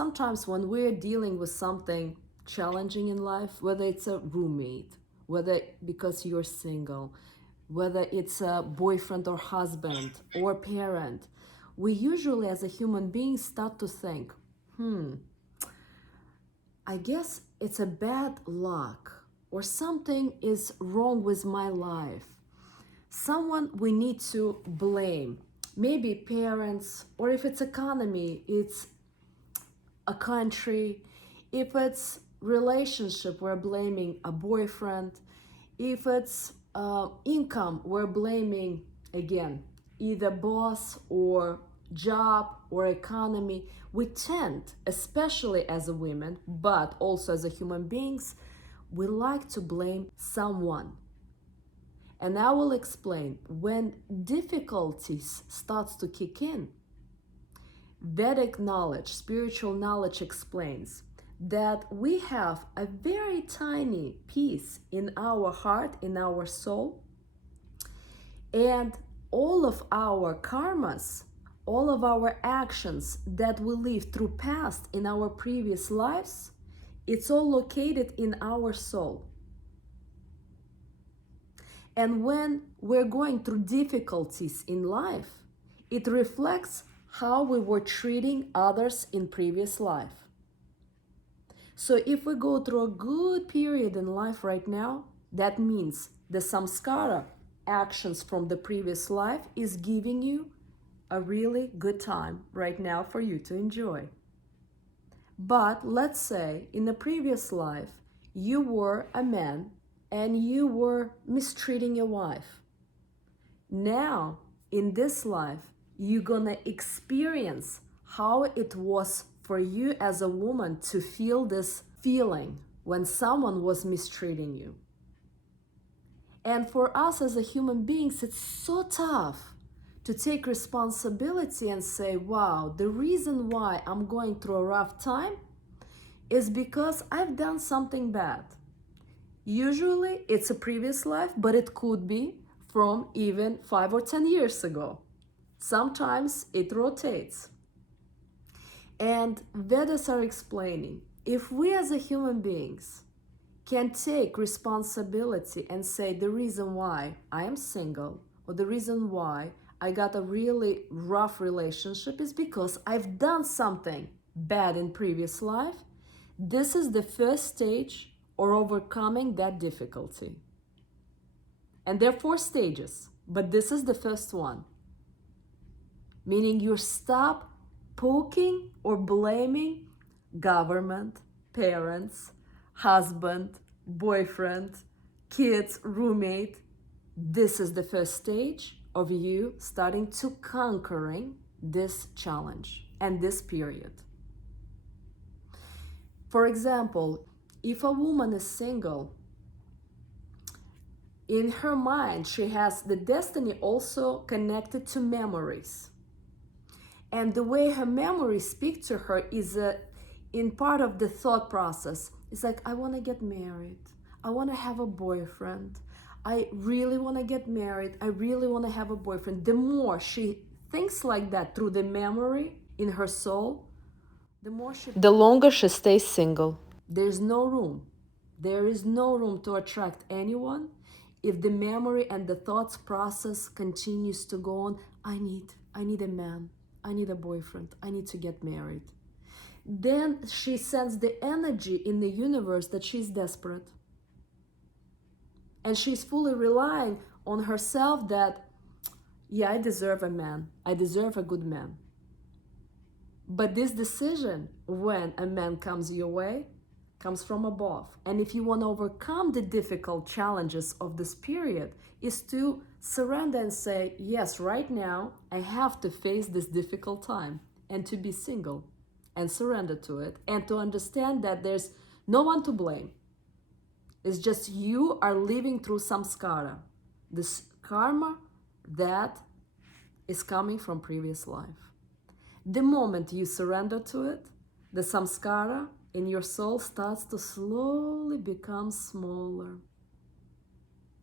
sometimes when we're dealing with something challenging in life, whether it's a roommate, whether because you're single, whether it's a boyfriend or husband or parent, we usually as a human being start to think, I guess it's a bad luck or something is wrong with my life. Someone we need to blame. Maybe parents, or if it's economy, it's a country. If it's relationship, we're blaming a boyfriend. If it's income, we're blaming, again, either boss or job or economy. We tend, especially as a woman, but also as a human beings, we like to blame someone. And I will explain, when difficulties starts to kick in, Vedic knowledge, spiritual knowledge explains that we have a very tiny piece in our heart, in our soul, and all of our karmas, all of our actions that we live through past in our previous lives, it's all located in our soul. And when we're going through difficulties in life, it reflects how we were treating others in previous life. So if we go through a good period in life right now, that means the samskara, actions from the previous life, is giving you a really good time right now for you to enjoy. But let's say in the previous life, you were a man and you were mistreating your wife. Now, in this life, you're gonna experience how it was for you as a woman to feel this feeling when someone was mistreating you. And for us as a human beings, it's so tough to take responsibility and say, wow, the reason why I'm going through a rough time is because I've done something bad. Usually it's a previous life, but it could be from even 5 or 10 years ago. Sometimes it rotates. And Vedas are explaining, if we as a human beings can take responsibility and say the reason why I am single or the reason why I got a really rough relationship is because I've done something bad in previous life, this is the first stage or overcoming that difficulty. And there are 4 stages, but this is the first one. Meaning you stop poking or blaming government, parents, husband, boyfriend, kids, roommate. This is the first stage of you starting to conquering this challenge and this period. For example, if a woman is single, in her mind, she has the destiny also connected to memories. And the way her memories speak to her is in part of the thought process. It's like, I want to get married. I want to have a boyfriend. I really want to get married. I really want to have a boyfriend. The more she thinks like that through the memory in her soul, the longer she stays single. There's no room. There is no room to attract anyone if the memory and the thoughts process continues to go on. I need a man. I need a boyfriend. I need to get married. Then she sends the energy in the universe that she's desperate. And she's fully relying on herself that, yeah, I deserve a man. I deserve a good man. But this decision, when a man comes your way, comes from above. And if you want to overcome the difficult challenges of this period, is to surrender and say, yes, right now, I have to face this difficult time and to be single and surrender to it and to understand that there's no one to blame. It's just you are living through samskara, this karma that is coming from previous life. The moment you surrender to it, the samskara in your soul starts to slowly become smaller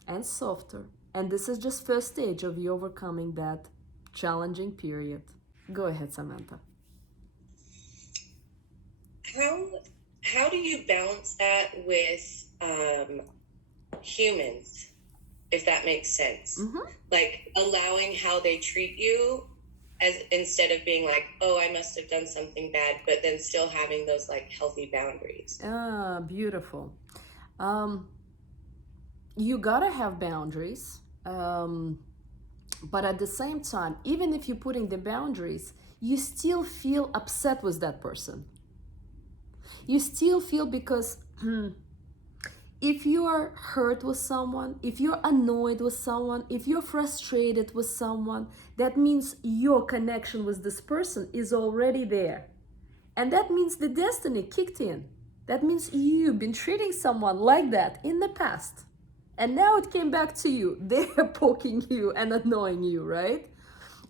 and softer. And this is just first stage of you overcoming that challenging period. Go ahead, Samantha. how how do you balance that with humans, if that makes sense? Mm-hmm. Like allowing how they treat you as instead of being like, oh, I must have done something bad, but then still having those like healthy boundaries. Ah, beautiful. Um, you gotta have boundaries. But at the same time, even if you're putting the boundaries, you still feel upset with that person. You still feel because if you are hurt with someone, if you're annoyed with someone, if you're frustrated with someone, that means your connection with this person is already there. And that means the destiny kicked in. That means you've been treating someone like that in the past. And now it came back to you. They're poking you and annoying you, right?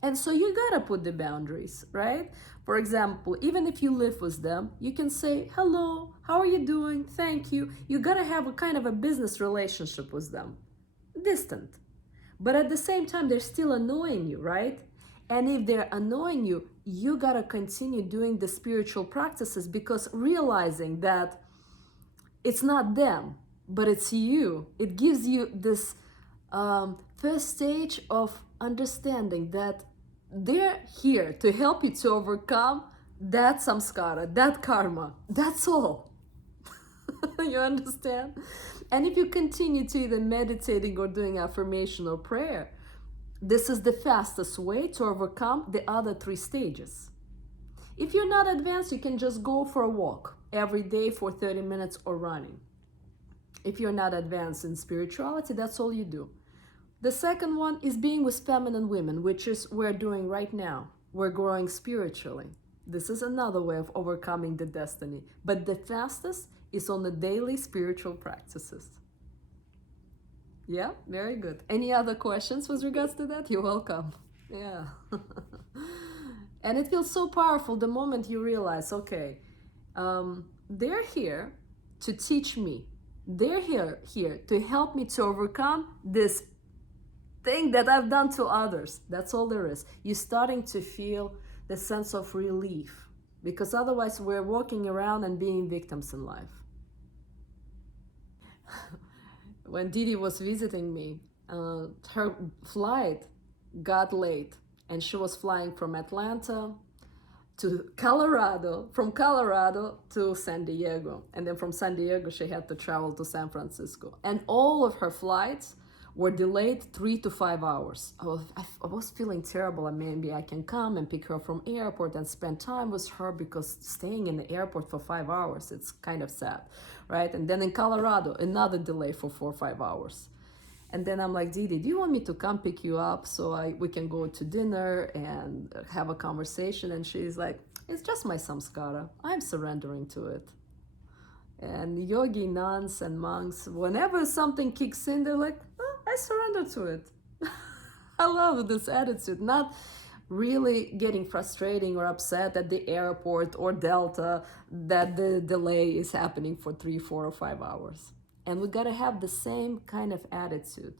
And so you gotta put the boundaries, right? For example, even if you live with them, you can say, hello, how are you doing? Thank you. You gotta have a kind of a business relationship with them, distant. But at the same time, they're still annoying you, right? And if they're annoying you, you gotta continue doing the spiritual practices because realizing that it's not them, but it's you. It gives you this first stage of understanding that they're here to help you to overcome that samskara, that karma. That's all. You understand? And if you continue to either meditating or doing affirmation or prayer, this is the fastest way to overcome the other three stages. If you're not advanced, you can just go for a walk every day for 30 minutes or running. If you're not advanced in spirituality, that's all you do. The second one is being with feminine women, which is we're doing right now. We're growing spiritually. This is another way of overcoming the destiny. But the fastest is on the daily spiritual practices. Yeah, very good. Any other questions with regards to that? You're welcome. Yeah. And it feels so powerful the moment you realize, okay, they're here to teach me. They're here to help me to overcome this thing that I've done to others. That's all there is. You're starting to feel the sense of relief because otherwise we're walking around and being victims in life. When Didi was visiting me, her flight got late and she was flying from Atlanta to Colorado, from Colorado to San Diego. And then from San Diego, she had to travel to San Francisco. And all of her flights were delayed 3 to 5 hours. I was feeling terrible. And maybe I can come and pick her from airport and spend time with her because staying in the airport for 5 hours, it's kind of sad, right? And then in Colorado, another delay for 4 or 5 hours. And then I'm like, Didi, do you want me to come pick you up so we can go to dinner and have a conversation? And she's like, it's just my samskara. I'm surrendering to it. And yogi nuns and monks, whenever something kicks in, they're like, oh, I surrender to it. I love this attitude, not really getting frustrating or upset at the airport or Delta that the delay is happening for 3, 4, or 5 hours. And we gotta have the same kind of attitude,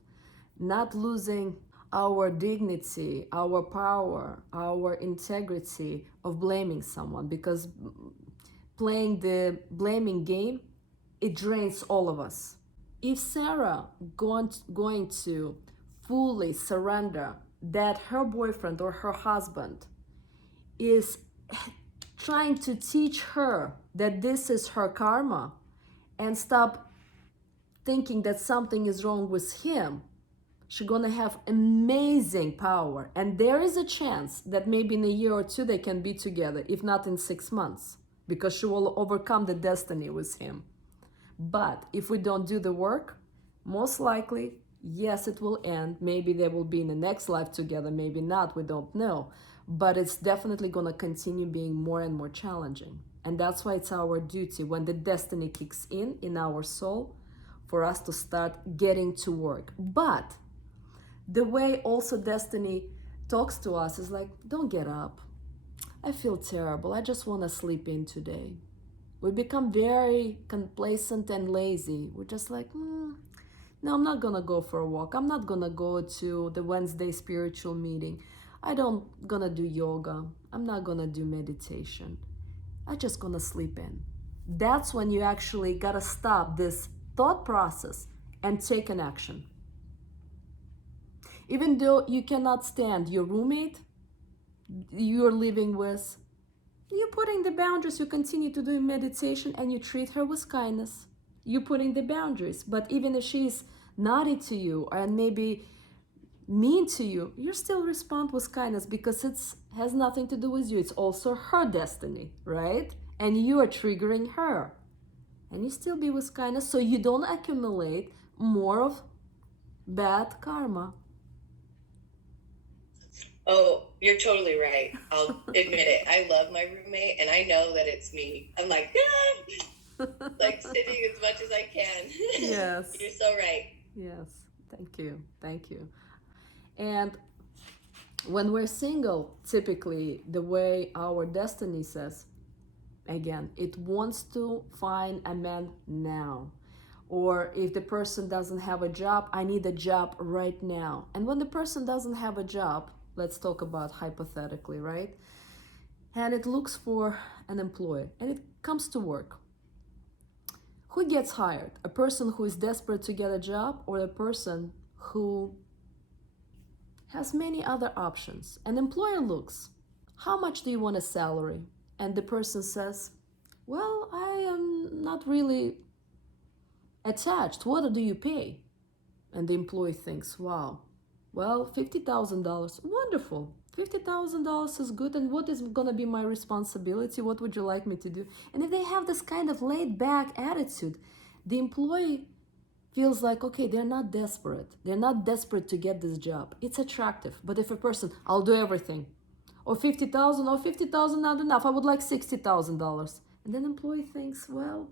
not losing our dignity, our power, our integrity of blaming someone because playing the blaming game, it drains all of us. If Sarah going to fully surrender that her boyfriend or her husband is trying to teach her that this is her karma and stop thinking that something is wrong with him, she's gonna have amazing power. And there is a chance that maybe in a year or two they can be together, if not in 6 months, because she will overcome the destiny with him. But if we don't do the work, most likely, yes, it will end. Maybe they will be in the next life together, maybe not, we don't know. But it's definitely going to continue being more and more challenging. And that's why it's our duty when the destiny kicks in our soul, for us to start getting to work. But the way also destiny talks to us is like, don't get up. I feel terrible. I just want to sleep in today. We become very complacent and lazy. We're just like, no, I'm not gonna go for a walk. I'm not gonna go to the Wednesday spiritual meeting. I don't gonna do yoga. I'm not gonna do meditation. I'm just gonna sleep in. That's when you actually gotta stop this thought process and take an action. Even though you cannot stand your roommate you're living with, you're putting the boundaries. You continue to do meditation and you treat her with kindness. You're putting the boundaries. But even if she's naughty to you and maybe mean to you, you still respond with kindness because it has nothing to do with you. It's also her destiny, right? And you are triggering her. And you still be with kindness so you don't accumulate more of bad karma. Oh, you're totally right. I'll admit it. I love my roommate and I know that it's me. I'm like, like sitting as much as I can. Yes. You're so right. Yes. Thank you. Thank you. And when we're single, typically the way our destiny says, again, it wants to find a man now. Or if the person doesn't have a job, I need a job right now. And when the person doesn't have a job, let's talk about hypothetically, right? And it looks for an employee and it comes to work. Who gets hired? A person who is desperate to get a job or a person who has many other options? An employer looks, how much do you want a salary? And the person says, well, I am not really attached. What do you pay? And the employee thinks, wow, well, $50,000. Wonderful. $50,000 is good. And what is going to be my responsibility? What would you like me to do? And if they have this kind of laid back attitude, the employee feels like, okay, they're not desperate. They're not desperate to get this job. It's attractive. But if a person, I'll do everything, or 50,000, or 50,000 not enough, I would like $60,000. And then employee thinks, well,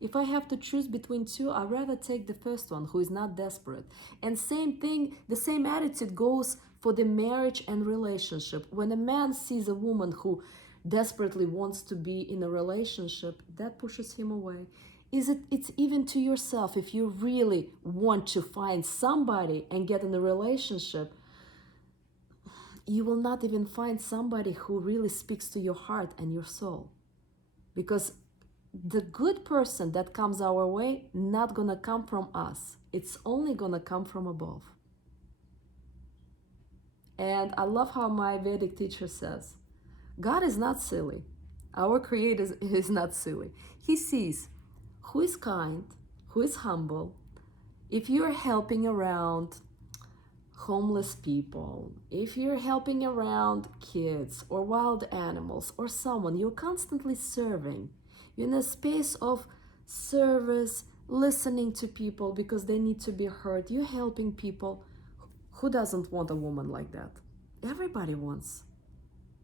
if I have to choose between two, I'd rather take the first one who is not desperate. And same thing, the same attitude goes for the marriage and relationship. When a man sees a woman who desperately wants to be in a relationship, that pushes him away. It's even to yourself. If you really want to find somebody and get in a relationship, you will not even find somebody who really speaks to your heart and your soul. Because the good person that comes our way not gonna come from us. It's only gonna come from above. And I love how my Vedic teacher says, God is not silly. Our Creator is not silly. He sees who is kind, who is humble. If you're helping around homeless people, if you're helping around kids or wild animals or someone, you're constantly serving. You're in a space of service, listening to people because they need to be heard. You're helping people. Who doesn't want a woman like that? Everybody wants.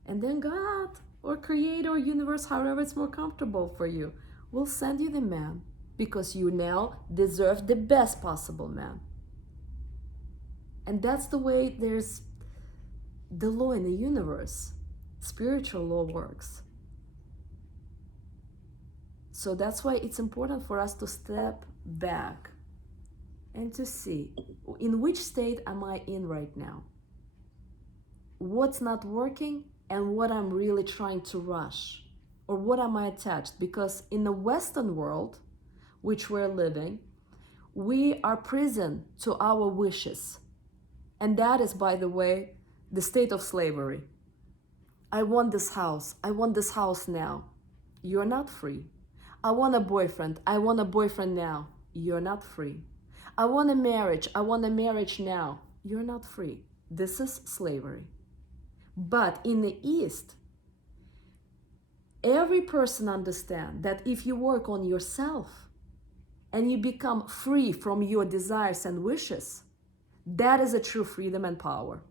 And then God or Creator or universe, however it's more comfortable for you, will send you the man because you now deserve the best possible man. And that's the way there's the law in the universe. Spiritual law works. So that's why it's important for us to step back and to see in which state am I in right now? What's not working and what I'm really trying to rush, or what am I attached? Because in the Western world, which we're living, we are prison to our wishes. And that is, by the way, the state of slavery. I want this house. I want this house now. You're not free. I want a boyfriend. I want a boyfriend now. You're not free. I want a marriage. I want a marriage now. You're not free. This is slavery. But in the East, every person understands that if you work on yourself and you become free from your desires and wishes, that is a true freedom and power.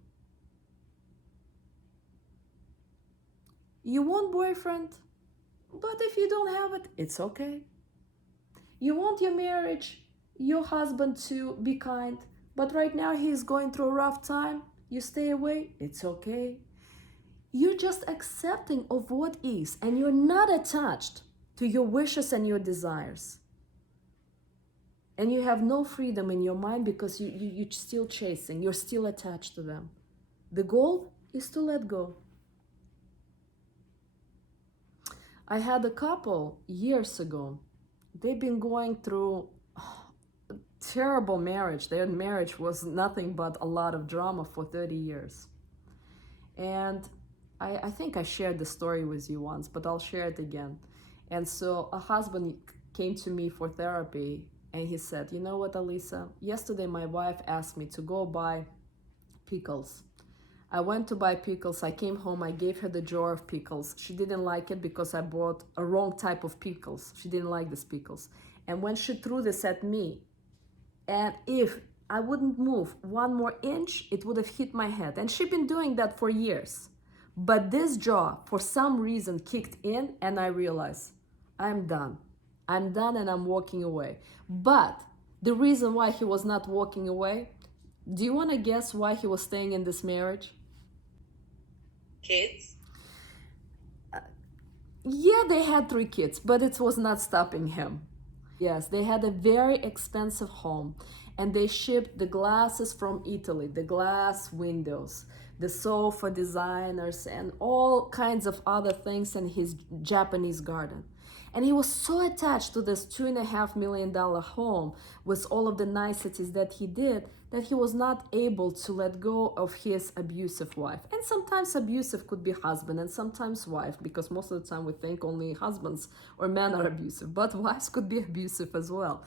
You want boyfriend, but if you don't have it, it's okay. You want your marriage, your husband to be kind, but right now he's going through a rough time, you stay away, it's okay. You're just accepting of what is, and you're not attached to your wishes and your desires. And you have no freedom in your mind because you're still chasing, you're still attached to them. The goal is to let go. I had a couple years ago. They've been going through a terrible marriage. Their marriage was nothing but a lot of drama for 30 years. And I think I shared the story with you once, but I'll share it again. And so a husband came to me for therapy, and he said, you know what, Alisa, yesterday my wife asked me to go buy pickles. I went to buy pickles. I came home. I gave her the jar of pickles. She didn't like it because I bought a wrong type of pickles. She didn't like these pickles. And when she threw this at me, and if I wouldn't move one more inch, it would have hit my head. And she'd been doing that for years. But this jaw, for some reason, kicked in, and I realized, I'm done. I'm done, and I'm walking away. But the reason why he was not walking away, do you want to guess why he was staying in this marriage? Kids? Yeah, they had 3 kids, but it was not stopping him. Yes, they had a very expensive home, and they shipped the glasses from Italy, the glass windows, the sofa designers, and all kinds of other things in his Japanese garden. And he was so attached to this $2.5 million home with all of the niceties that he did that he was not able to let go of his abusive wife. And sometimes abusive could be husband and sometimes wife, because most of the time we think only husbands or men are abusive, but wives could be abusive as well.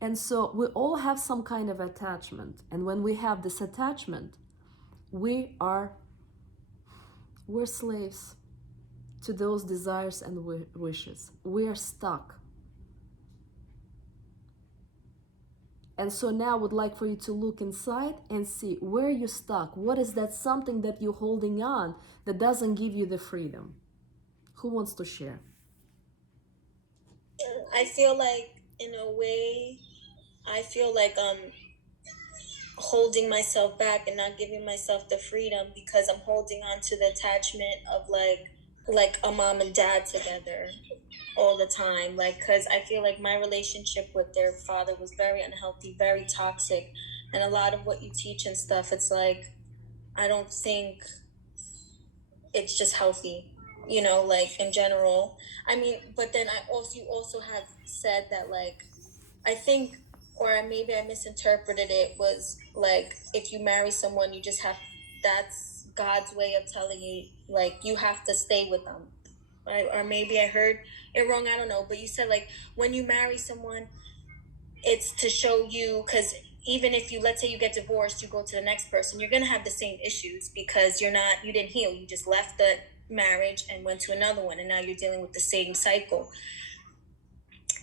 And so we all have some kind of attachment. And when we have this attachment, we're slaves to those desires and wishes. We are stuck. And so now I would like for you to look inside and see where you're stuck. What is that something that you're holding on that doesn't give you the freedom? Who wants to share? I feel like, in a way, I feel like holding myself back and not giving myself the freedom because I'm holding on to the attachment of like a mom and dad together all the time, like, because I feel like my relationship with their father was very unhealthy, very toxic, and a lot of what you teach and stuff, it's like, I don't think it's just healthy, you know, like, in general. I mean, but then you also have said that, like, I think, or maybe I misinterpreted it, was like, if you marry someone, you just have, that's God's way of telling you, like, you have to stay with them. Or maybe I heard it wrong, I don't know. But you said, like, when you marry someone, it's to show you, because even if you, let's say you get divorced, you go to the next person, you're going to have the same issues because you didn't heal. You just left the marriage and went to another one, and now you're dealing with the same cycle.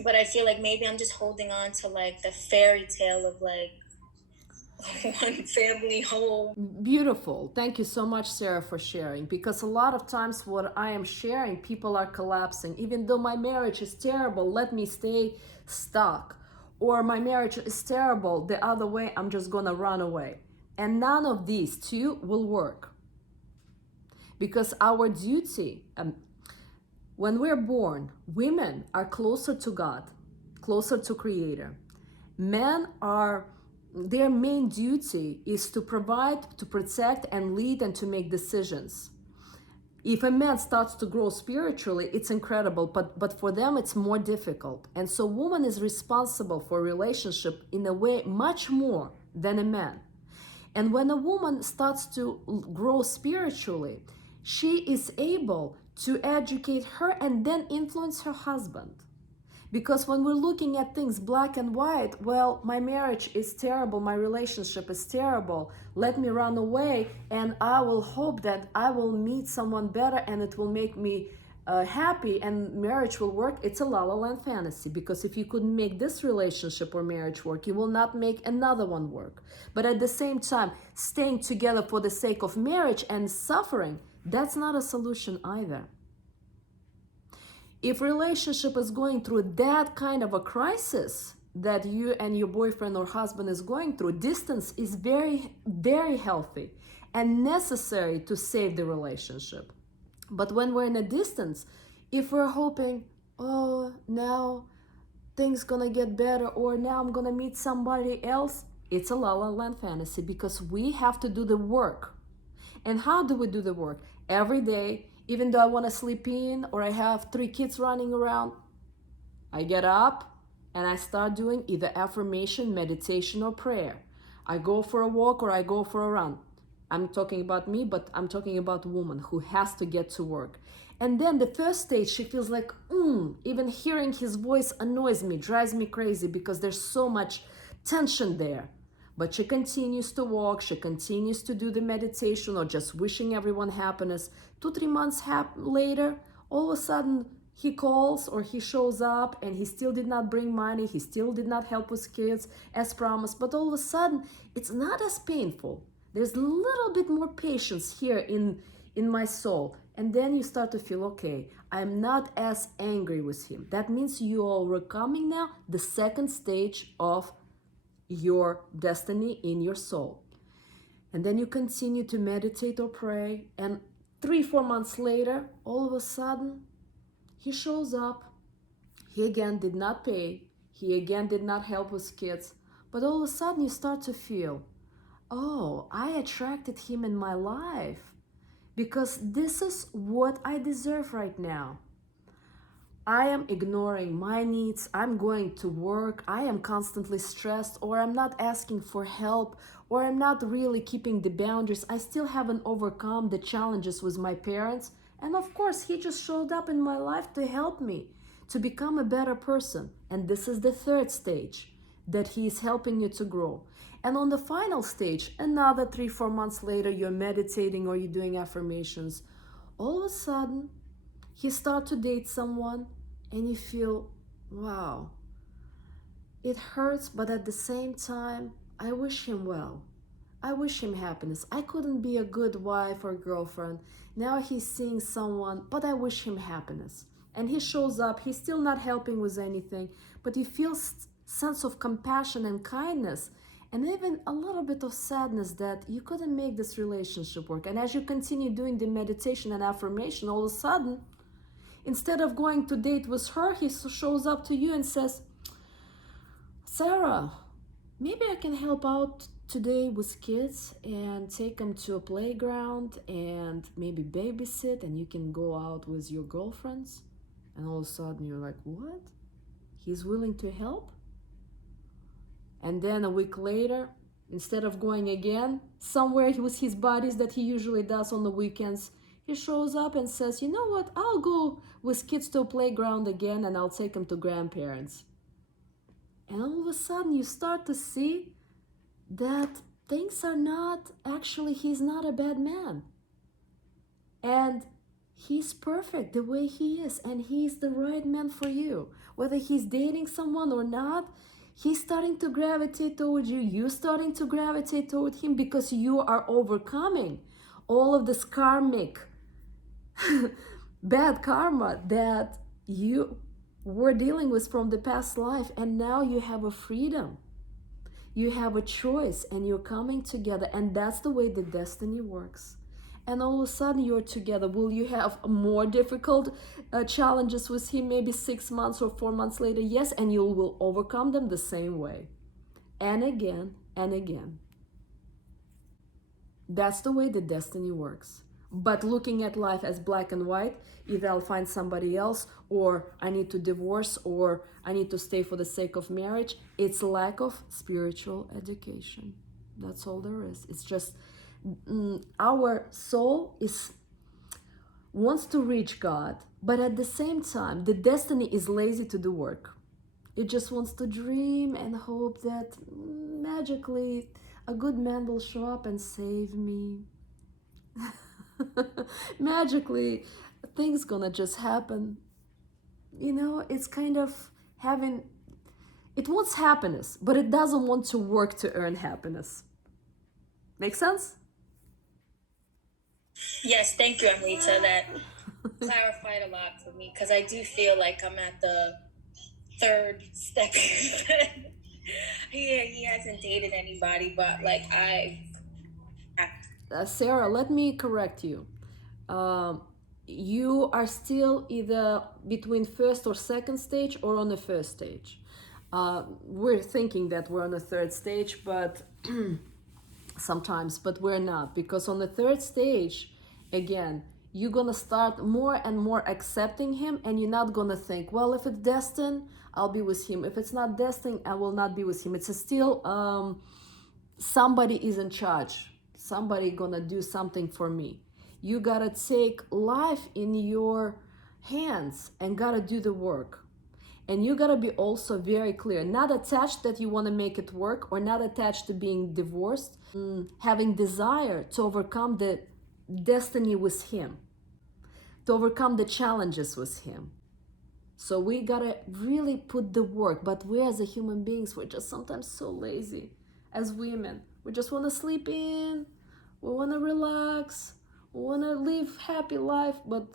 But I feel like maybe I'm just holding on to, like, the fairy tale of, like, one family home. Beautiful. Thank you so much, Sarah, for sharing. Because a lot of times what I am sharing, people are collapsing. Even though my marriage is terrible, let me stay stuck. Or my marriage is terrible, the other way, I'm just gonna run away. And none of these two will work. Because our duty, when we're born, women are closer to God, closer to Creator. Men are, their main duty is to provide, to protect, and lead, and to make decisions. If a man starts to grow spiritually, it's incredible, but for them it's more difficult. And so woman is responsible for relationship in a way much more than a man. And when a woman starts to grow spiritually, she is able to educate her and then influence her husband. Because when we're looking at things black and white, well, my marriage is terrible, my relationship is terrible, let me run away, and I will hope that I will meet someone better and it will make me happy and marriage will work. It's a La La Land fantasy, because if you could make this relationship or marriage work, you will not make another one work. But at the same time, staying together for the sake of marriage and suffering, that's not a solution either. If relationship is going through that kind of a crisis that you and your boyfriend or husband is going through, distance is very, very healthy and necessary to save the relationship. But when we're in a distance, if we're hoping, oh, now things gonna get better, or now I'm gonna meet somebody else, it's a La La Land fantasy, because we have to do the work. And how do we do the work? Every day, Even though I want to sleep in or I have 3 kids running around, I get up and I start doing either affirmation, meditation, or prayer. I go for a walk or I go for a run. I'm talking about me, but I'm talking about a woman who has to get to work. And then the first stage, she feels like, even hearing his voice annoys me, drives me crazy because there's so much tension there. But she continues to walk, she continues to do the meditation or just wishing everyone happiness. 2-3 months later, all of a sudden he calls or he shows up and he still did not bring money, he still did not help with kids as promised, but all of a sudden it's not as painful. There's a little bit more patience here in my soul. And then you start to feel, okay, I'm not as angry with him. That means you are overcoming now the second stage of your destiny in your soul. And then you continue to meditate or pray, and 3-4 months later, all of a sudden he shows up. He again did not pay, he again did not help with kids, but all of a sudden you start to feel, oh, I attracted him in my life because this is what I deserve right now. I am ignoring my needs, I'm going to work, I am constantly stressed, or I'm not asking for help, or I'm not really keeping the boundaries. I still haven't overcome the challenges with my parents. And of course, he just showed up in my life to help me to become a better person. And this is the third stage, that he is helping you to grow. And on the final stage, another 3-4 months later, you're meditating or you're doing affirmations. All of a sudden, you start to date someone and you feel, wow, it hurts, but at the same time, I wish him well. I wish him happiness. I couldn't be a good wife or girlfriend. Now he's seeing someone, but I wish him happiness. And he shows up, he's still not helping with anything, but you feel sense of compassion and kindness, and even a little bit of sadness that you couldn't make this relationship work. And as you continue doing the meditation and affirmation, all of a sudden, instead of going to date with her, he shows up to you and says, Sarah, maybe I can help out today with kids and take them to a playground and maybe babysit, and you can go out with your girlfriends. And all of a sudden you're like, what? He's willing to help? And then a week later, instead of going again somewhere with his buddies that he usually does on the weekends, he shows up and says, you know what, I'll go with kids to a playground again and I'll take them to grandparents. And all of a sudden you start to see that things are not, actually, he's not a bad man. And he's perfect the way he is, and he's the right man for you. Whether he's dating someone or not, he's starting to gravitate toward you, you're starting to gravitate toward him because you are overcoming all of this karmic bad karma that you were dealing with from the past life, and now you have a freedom. You have a choice and you're coming together, and that's the way the destiny works. And all of a sudden you're together. Will you have more difficult challenges with him maybe 6 months or 4 months later? Yes, and you will overcome them the same way. And again and again. That's the way the destiny works. But looking at life as black and white, either I'll find somebody else, or I need to divorce, or I need to stay for the sake of marriage, it's lack of spiritual education. That's all there is. It's just our soul wants to reach God, but at the same time, the destiny is lazy to do work. It just wants to dream and hope that magically a good man will show up and save me. Magically, things gonna just happen. You know, it's kind of it wants happiness, but it doesn't want to work to earn happiness. Make sense? Yes, thank you, Amrita. That clarified a lot for me, because I do feel like I'm at the third step. He hasn't dated anybody, but like Sarah, let me correct you. You are still either between first or second stage or on the first stage. We're thinking that we're on the third stage, but sometimes, but we're not, because on the third stage, again, you're gonna start more and more accepting him, and you're not gonna think, well, if it's destined, I'll be with him. If it's not destined, I will not be with him. It's still somebody is in charge. Somebody gonna do something for me. You gotta take life in your hands and gotta do the work. And you gotta be also very clear, not attached that you wanna make it work, or not attached to being divorced, having desire to overcome the destiny with him, to overcome the challenges with him. So we gotta really put the work, but we as a human beings, we're just sometimes so lazy. As women, we just wanna sleep in, we wanna relax, we wanna live happy life, but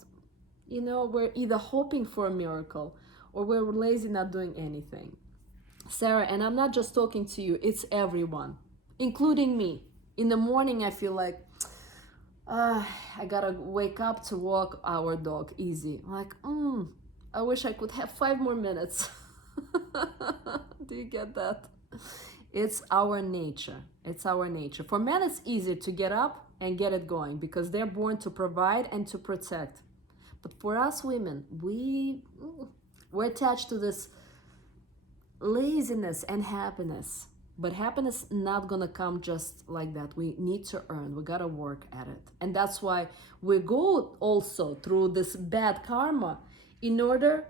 you know, we're either hoping for a miracle or we're lazy not doing anything. Sarah, and I'm not just talking to you, it's everyone, including me. In the morning, I feel like, I gotta wake up to walk our dog easy. Like, I wish I could have 5 more minutes. Do you get that? It's our nature. It's our nature. For men, it's easier to get up and get it going because they're born to provide and to protect. But for us women, we're attached to this laziness and happiness. But happiness not gonna come just like that. We need to earn. We gotta work at it. And that's why we go also through this bad karma in order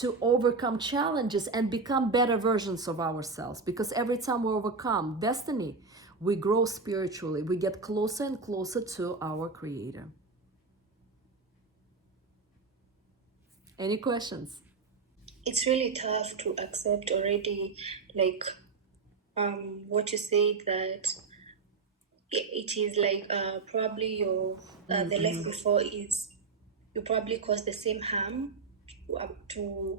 to overcome challenges and become better versions of ourselves. Because every time we overcome destiny, we grow spiritually. We get closer and closer to our Creator. Any questions? It's really tough to accept already, like what you said, that it is like probably your the life before is you probably caused the same harm to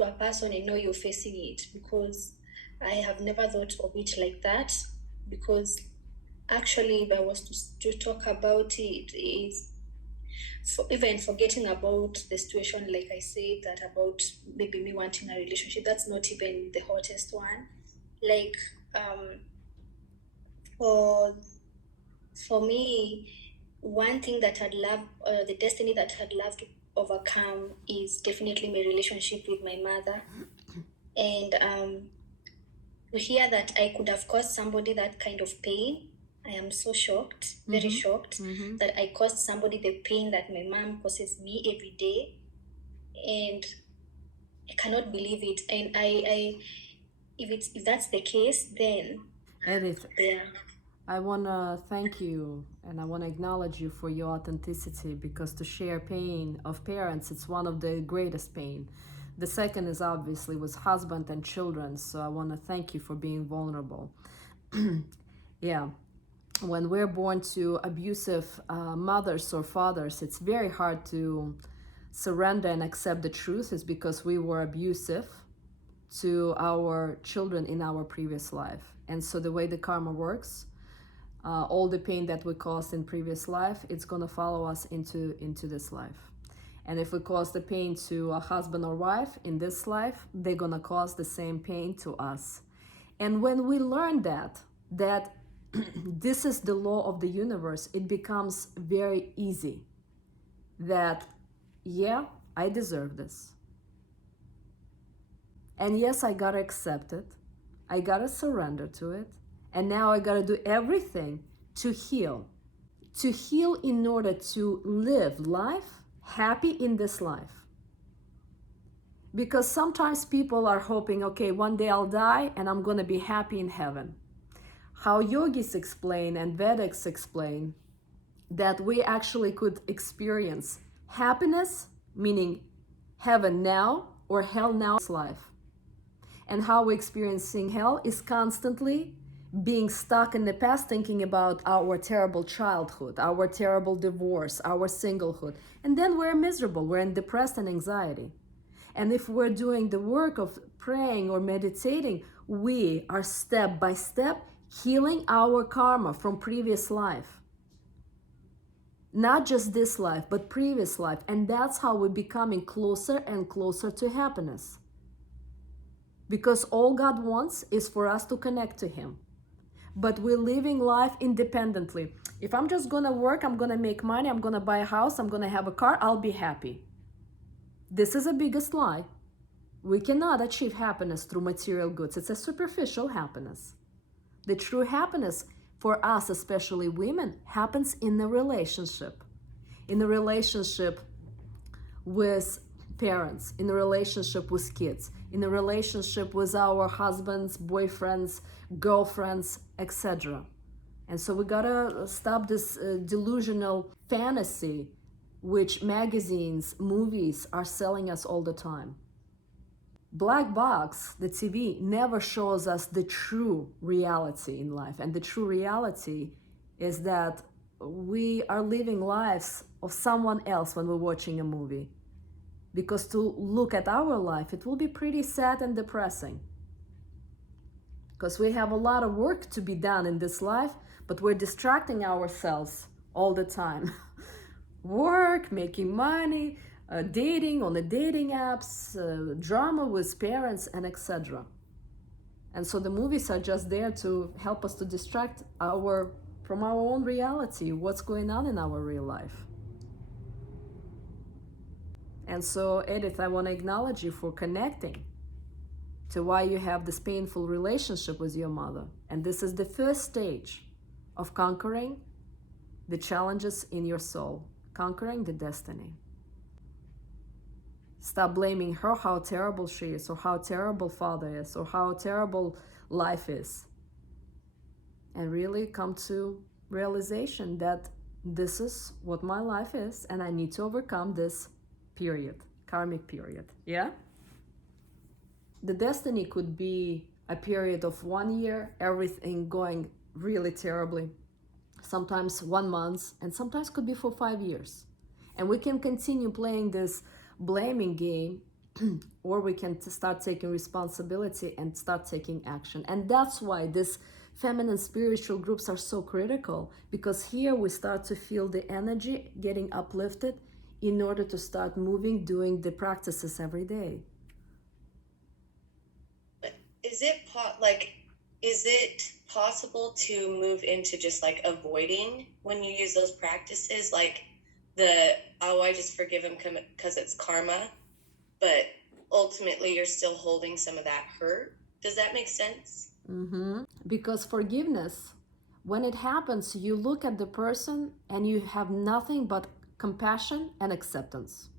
a person, and now you're facing it. Because I have never thought of it like that, because actually if I was to talk about it, is even forgetting about the situation, like I said, that about maybe me wanting a relationship, that's not even the hottest one. Like for me, one thing that I'd love, the destiny that I'd love to overcome is definitely my relationship with my mother. And to hear that I could have caused somebody that kind of pain, I am so shocked, very shocked, that I caused somebody the pain that my mom causes me every day. And I cannot believe it. And if that's the case, then Edith, yeah. I want to thank you and I want to acknowledge you for your authenticity, because to share pain of parents, it's one of the greatest pain. The second is obviously with husband and children, so I want to thank you for being vulnerable. Yeah, when we're born to abusive mothers or fathers, it's very hard to surrender and accept the truth, is because we were abusive to our children in our previous life. And so the way the karma works, all the pain that we caused in previous life, it's going to follow us into this life. And if we cause the pain to a husband or wife in this life, they're going to cause the same pain to us. And when we learn that this is the law of the universe, it becomes very easy that, yeah, I deserve this. And yes, I gotta accept it. I gotta surrender to it. And now I gotta do everything to heal. To heal in order to live life happy in this life. Because sometimes people are hoping, okay, one day I'll die and I'm gonna be happy in heaven. How yogis explain and Vedics explain that we actually could experience happiness, meaning heaven now or hell now in life. And how we're experiencing hell is constantly being stuck in the past, thinking about our terrible childhood, our terrible divorce, our singlehood. And then we're miserable, we're in depressed and anxiety. And if we're doing the work of praying or meditating, we are step by step healing our karma from previous life. Not just this life, but previous life. And that's how we're becoming closer and closer to happiness. Because all God wants is for us to connect to Him. But we're living life independently. If I'm just gonna work, I'm gonna make money, I'm gonna buy a house, I'm gonna have a car, I'll be happy. This is the biggest lie. We cannot achieve happiness through material goods. It's a superficial happiness. The true happiness for us, especially women, happens in the relationship. In the relationship with parents, in the relationship with kids, in the relationship with our husbands, boyfriends, girlfriends, etc. And so we gotta stop this delusional fantasy which magazines, movies are selling us all the time. Black Box, the TV, never shows us the true reality in life. And the true reality is that we are living lives of someone else when we're watching a movie. Because to look at our life, it will be pretty sad and depressing. Because we have a lot of work to be done in this life, but we're distracting ourselves all the time. Work, making money, dating on the dating apps, drama with parents, and etc. And so the movies are just there to help us to distract from our own reality, what's going on in our real life. And so, Edith, I want to acknowledge you for connecting to why you have this painful relationship with your mother. And this is the first stage of conquering the challenges in your soul, conquering the destiny. Stop blaming her how terrible she is, or how terrible father is, or how terrible life is. And really come to realization that this is what my life is, and I need to overcome this period, karmic period. Yeah? The destiny could be a period of 1 year, everything going really terribly. Sometimes 1 month, and sometimes could be for 5 years. And we can continue playing this blaming game, or we can start taking responsibility and start taking action. And that's why these feminine spiritual groups are so critical, because here we start to feel the energy getting uplifted in order to start moving, doing the practices every day. Is it possible to move into just like avoiding when you use those practices, like I just forgive him because it's karma, but ultimately you're still holding some of that hurt? Does that make sense? Mm-hmm. Because forgiveness, when it happens, you look at the person and you have nothing but compassion and acceptance.